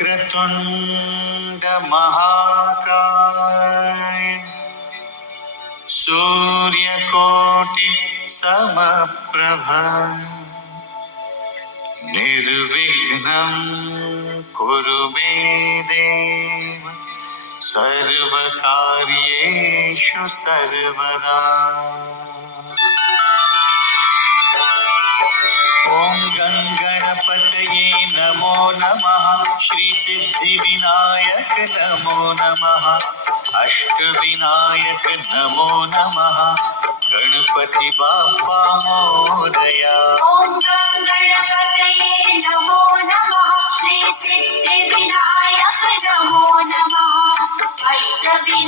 वक्रतुण्ड महाकाय सूर्यकोटि समप्रभ निर्विघ्नं कुरु मे देव सर्वकार्येषु सर्वदा। ॐ गणपतये नमो नमः। श्री सिद्धिविनायक नमो नमः। अष्टविनायक नमो नमः। गणपति बाप्पा मोरया। ॐ गणपतये नमो नमः। श्री सिद्धिविनायक नमो नमः।